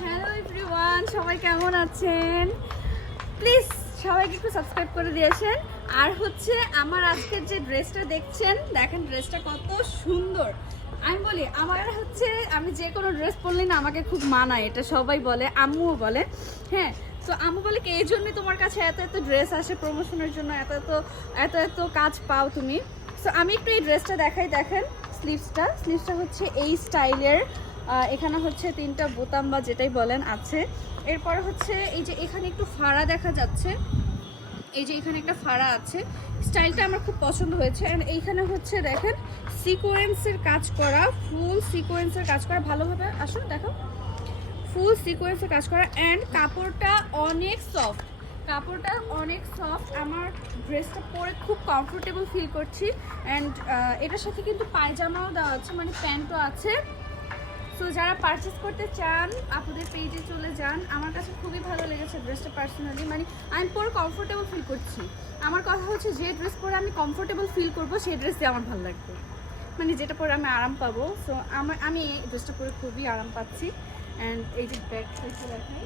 Hello everyone, সবাই কেমন আছেন? প্লিজ সবাইকে একটু সাবস্ক্রাইব করে দিয়েছেন। আর হচ্ছে আমার আজকের যে ড্রেসটা দেখছেন, দেখেন ড্রেসটা কত সুন্দর। আমি বলি আমার হচ্ছে আমি যে কোনো ড্রেস পরলে না আমাকে খুব মানায়, এটা সবাই বলে, আম্মুও বলে। হ্যাঁ, তো আম্মু বলে কি এই জন্যই তোমার কাছে এত এত ড্রেস আসে প্রমোশনের জন্য, এত এত কাজ পাও তুমি। সো আমি একটু এই ড্রেসটা দেখাই। দেখেন স্লিভসটা হচ্ছে এই স্টাইলের। এখানে হচ্ছে 3টা বোতাম বা যেটাই বলেন আছে। এরপর হচ্ছে এই যে এখানে একটু ফাড়া দেখা যাচ্ছে, এই যে এখানে একটা ফাড়া আছে। স্টাইলটা আমার খুব পছন্দ হয়েছে। অ্যান্ড এইখানে হচ্ছে দেখেন সিকোয়েন্সের কাজ করা, ফুল সিকোয়েন্সের কাজ করা। ভালোভাবে আসুন দেখো, ফুল সিকোয়েন্সের কাজ করা। অ্যান্ড কাপড়টা অনেক সফট, আমার ড্রেসটা পরে খুব কমফোর্টেবল ফিল করছি। অ্যান্ড এটার সাথে কিন্তু পায়জামাও দেওয়া আছে, মানে প্যান্টও আছে। সো যারা পারচেস করতে চান আপনাদের পেজে চলে যান। আমার কাছে খুবই ভালো লেগেছে ড্রেসটা পার্সোনালি, মানে আমি পরে কমফোর্টেবল ফিল করছি। আমার কথা হচ্ছে যে ড্রেস পরে আমি কমফোর্টেবল ফিল করবো সেই ড্রেসই আমার ভালো লাগবে, মানে যেটা পরে আমি আরাম পাবো। সো আমি এই ড্রেসটা পরে খুবই আরাম পাচ্ছি। অ্যান্ড এই যে ব্যাক সাইডটা দেখাই,